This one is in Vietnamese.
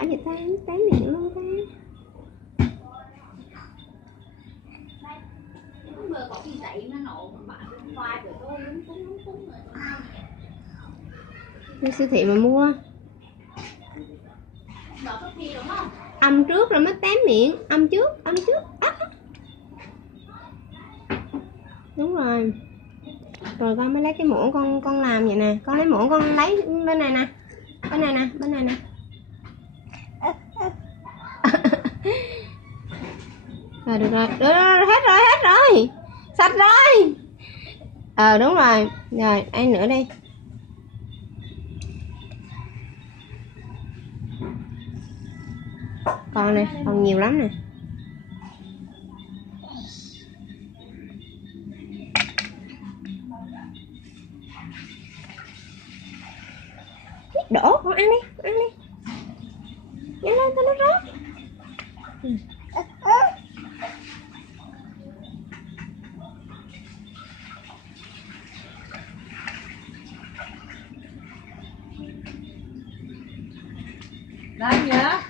đã vậy ta, tém miệng luôn ta. Đi siêu thị mà mua. Âm trước rồi mới tém miệng, âm trước. Đúng rồi. Rồi con mới lấy cái muỗng con làm vậy nè, con lấy muỗng con lấy bên này nè. Bên này nè. Rồi được rồi, hết rồi. Sạch rồi. Đúng rồi. Rồi, ăn nữa đi. Còn nè, còn nhiều lắm nè. Đổ, con ăn đi. Nhanh lên, con nó rớt. Đây nhớ.